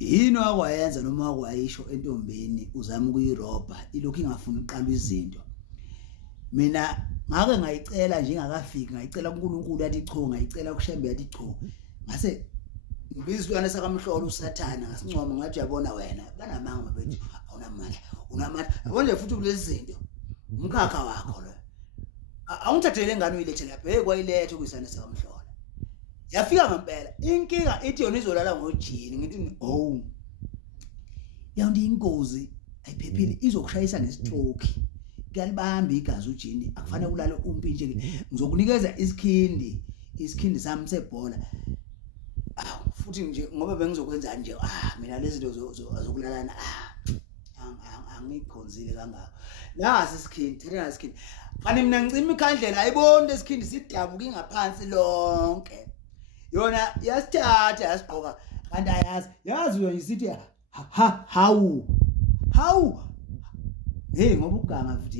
yini wakwayenza noma wakwayisho entombeni uzama ukuyirobha ilokhu ingafuni uqala izinto mina ngake ngayicela nje ngakafiki ngayicela kuNkulunkulu yathi cho ngayicela kuShembe yathi cho ngase ngibizwana sakamhlolo usathana ngasincoma ngathi uyabona wena banamanga mabethu unamandla yabona nje futhi kulezi zinto umkhakha wakho lo awungithathele ingane uyilethe lapha ekwayilethe kuyisana sakamhlolo yafika ngempela inkinga ithi yona izolala ngojini ngithi oh yawundi ingozi ayiphephile izokushayisa ngestroke kuyalibamba igazi ujini akufanele ulale umpintsheke ngizokunikeza isikhindi sami sebhola futhi nje ngoba bengizokwenza nje mina lezi zinto zokulalana angikhonzile kangaka nasi isikhindi thina isikhindi kanti mina ngicima ikhandlela ayiboni isikhindi sidabuka ingaphansi lonke yona yasithatha yasigqoka kanti yazi yona isithi hawu hey ngoba uganga futhi